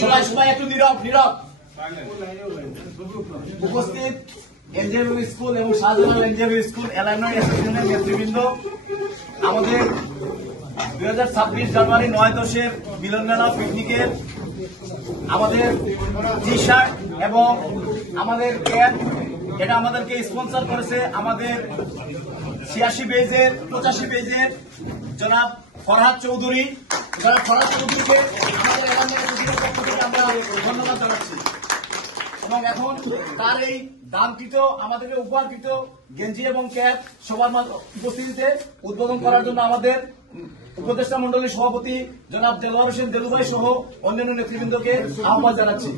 সবাই সবাই একটু নীরব নীরব। উপস্থিত এনজেবি স্কুল এবং শাহজালাল এনজেবি স্কুল অ্যালামনাই অ্যাসোসিয়েশনের নেতৃবৃন্দ, আমাদের 2026 জানুয়ারি 9-10-এর মিলন মেলা পিকনিকের আমাদের টি শার্ট এবং আমাদের ক্যাপ, এটা আমাদেরকে স্পন্সর করেছে আমাদের 86 পেজের 85 পেজের জনাব ফরহাদ চৌধুরী। জনাব ফরহাদ চৌধুরীকে আমাদের অ্যালামনাই অ্যাসোসিয়েশনের পক্ষ থেকে আমরা ধন্যবাদ জানাচ্ছি। এবং এখন তার এই দানকৃত আমাদেরকে উপহারকৃত গেঞ্জি এবং ক্যাপ সবার উপস্থিতিতে উদ্বোধন করার জন্য আমাদের উপদেষ্টা মন্ডলীর সভাপতি জনাব দেলোয়ার হোসেন দেলুভাই সহ অন্যান্য নেতৃবৃন্দকে আহ্বান জানাচ্ছি।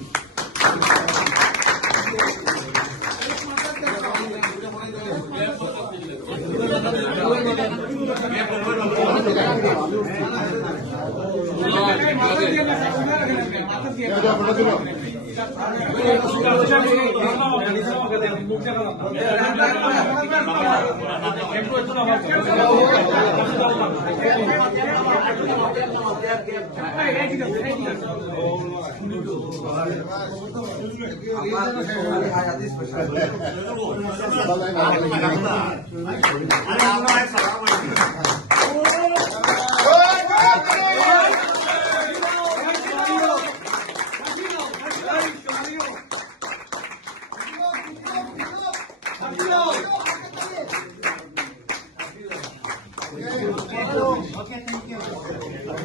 আমরা